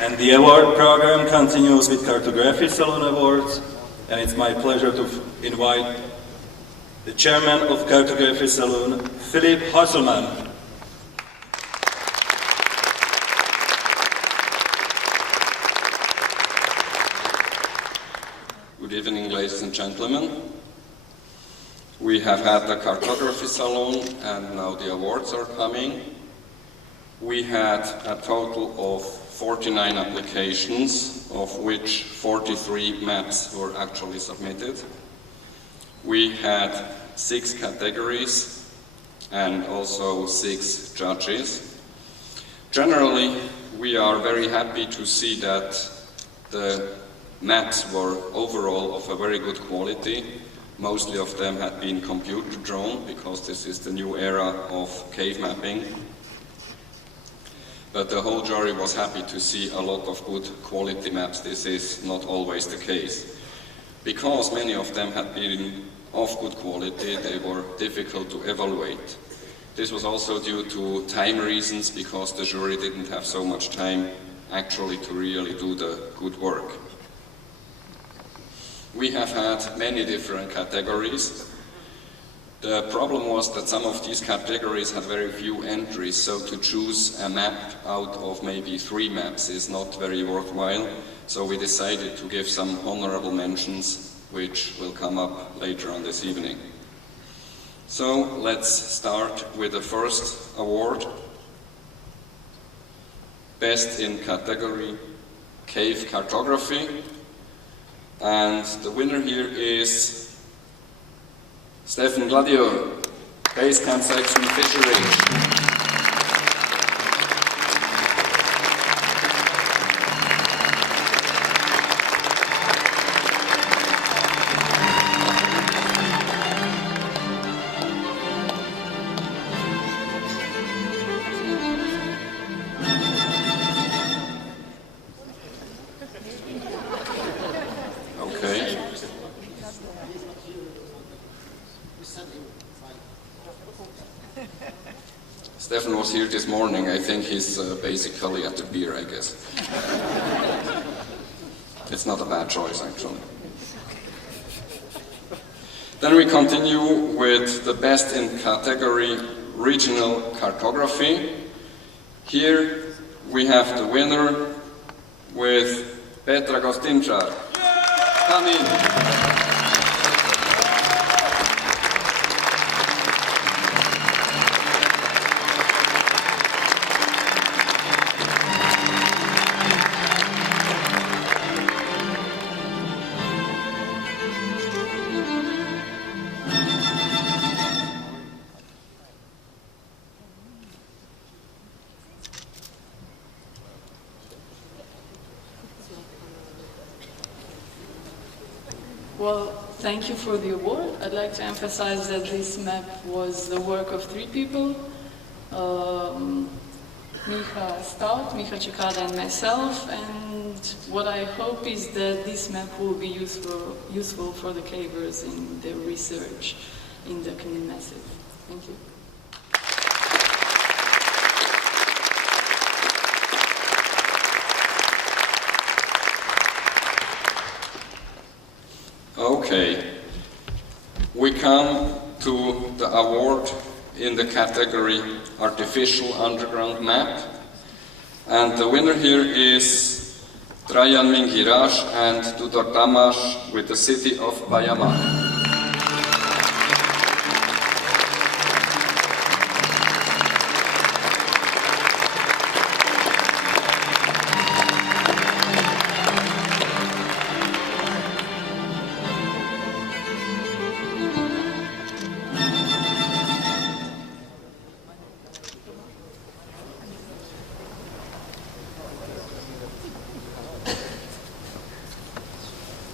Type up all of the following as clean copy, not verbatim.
And the award program continues with Cartography Salon Awards, and it's my pleasure to invite the chairman of Cartography Salon, Philipp Hasselmann. Good evening, ladies and gentlemen. We have had the Cartography Salon, and now the awards are coming. We had a total of 49 applications, of which 43 maps were actually submitted. We had 6 categories and also 6 judges. Generally, we are very happy to see that the maps were overall of a very good quality. Mostly of them had been computer drawn, because this is the new era of cave mapping. But the whole jury was happy to see a lot of good quality maps. This is not always the case. Because many of them had been of good quality, they were difficult to evaluate. This was also due to time reasons, because the jury didn't have so much time actually to really do the good work. We have had many different categories. The problem was that some of these categories had very few entries, so to choose a map out of maybe 3 maps is not very worthwhile. So we decided to give some honorable mentions, which will come up later on this evening. So let's start with the first award. Best in category Cave Cartography. And the winner here is Stefan Gladio, Base Camp Section Fishery. Stefan was here this morning. I think he's basically at the beer, I guess. It's not a bad choice, actually. Then we continue with the best in category Regional Cartography. Here we have the winner with Petra Gostinčar. Come in. Well, thank you for the award. I'd like to emphasize that this map was the work of 3 people, Micha Stout, Micha Cicada, and myself, and what I hope is that this map will be useful for the cavers in their research in the Canyon Massif. Thank you. Okay, we come to the award in the category Artificial Underground Map, and the winner here is Trajan Mingiraj and Tudor Tamás with the city of Bayamar.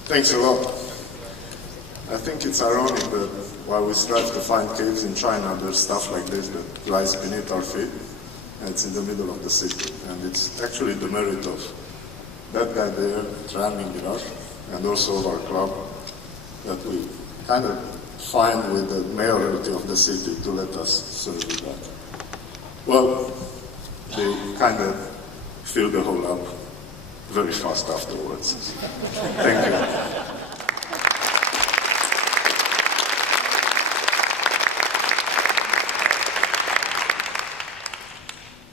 Thanks a lot. I think it's ironic that while we strive to find caves in China, there's stuff like this that lies beneath our feet, and it's in the middle of the city. And it's actually the merit of that guy there, Trajan Mingiraj, and also of our club, that we kind of find with the mayoralty of the city to let us serve with that. Well, they kind of fill the hole up. very fast afterwards. Thank you.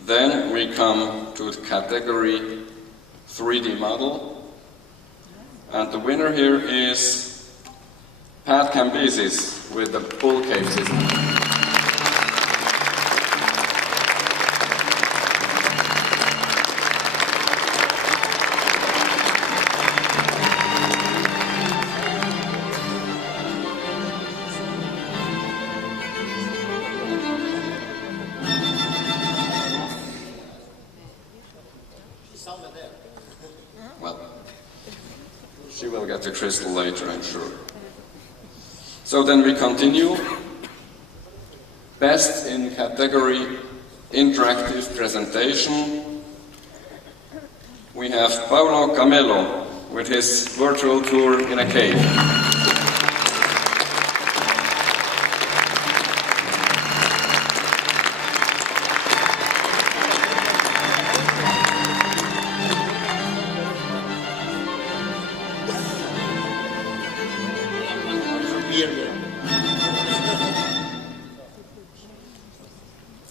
Then we come to the category 3D model, and the winner here is Pat Cambyses with the bull cave system. Well, she will get the crystal later, I'm sure. So then we continue. Best in category interactive presentation. We have Paolo Camello with his virtual tour in a cave.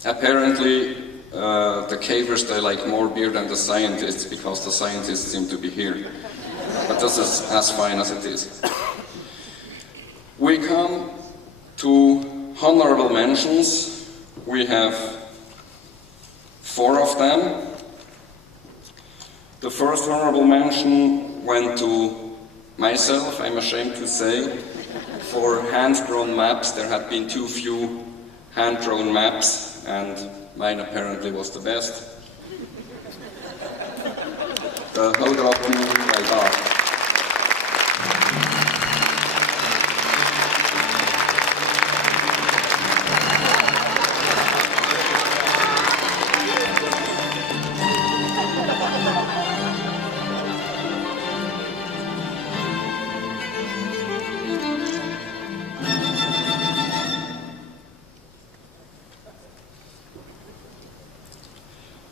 Apparently, the cavers, they like more beer than the scientists, because the scientists seem to be here. But this is as fine as it is. We come to honorable mentions. We have 4 of them. The first honorable mention went to myself, I'm ashamed to say. For hand-drawn maps, there had been too few hand-drawn maps, and mine apparently was the best. Houdroppen bij Bart.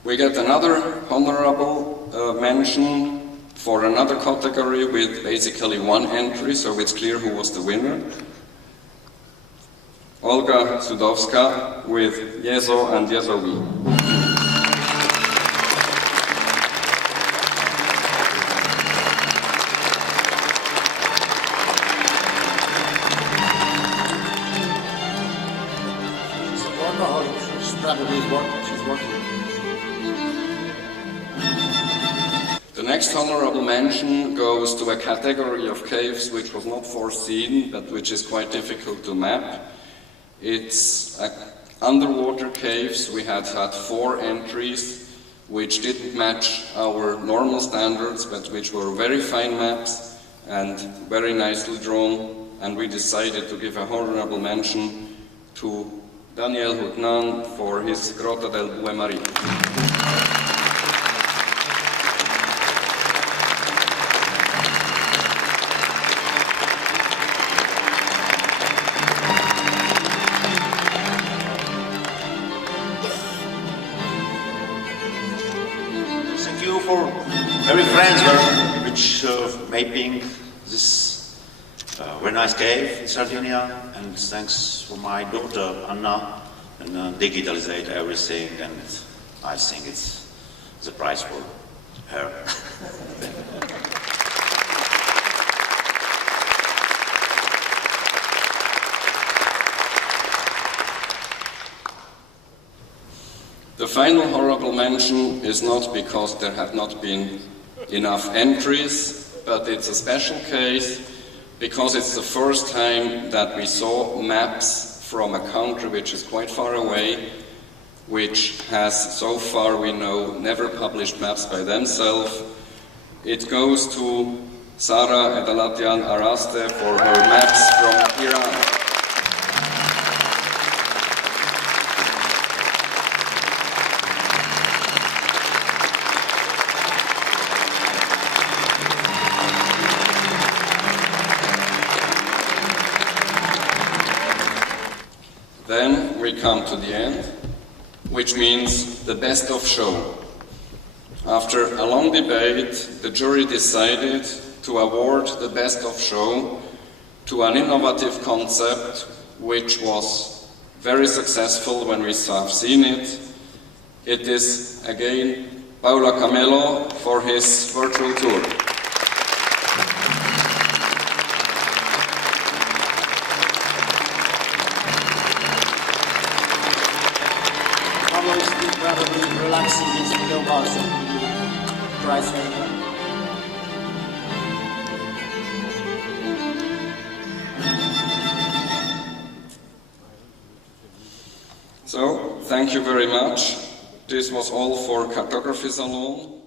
We get another honorable mention for another category with basically 1 entry, so it's clear who was the winner. Olga Sudowska with Jezo and Jezowi. She's working. The next honorable mention goes to a category of caves which was not foreseen, but which is quite difficult to map. It's underwater caves. We had 4 entries which didn't match our normal standards, but which were very fine maps and very nicely drawn, and we decided to give a honorable mention to Daniel Hutnan for his Grota del Bue Marie. Thank you for every friends which mapping this very nice cave in Sardinia, and thanks for my daughter Anna and digitalizate everything, and I think it's the prize for her. The final honorable mention is not because there have not been enough entries, but it's a special case because it's the first time that we saw maps from a country which is quite far away, which has, so far we know, never published maps by themselves. It goes to Sara Edalatian Araste for her maps from Iran. Then we come to the end, which means the best of show. After a long debate, the jury decided to award the Best of Show to an innovative concept which was very successful when we have seen it. It is again Paolo Camelo for his virtual tour. Paolo is incredibly relaxing his video bars and price right now. So, thank you very much. This was all for Cartography Salon.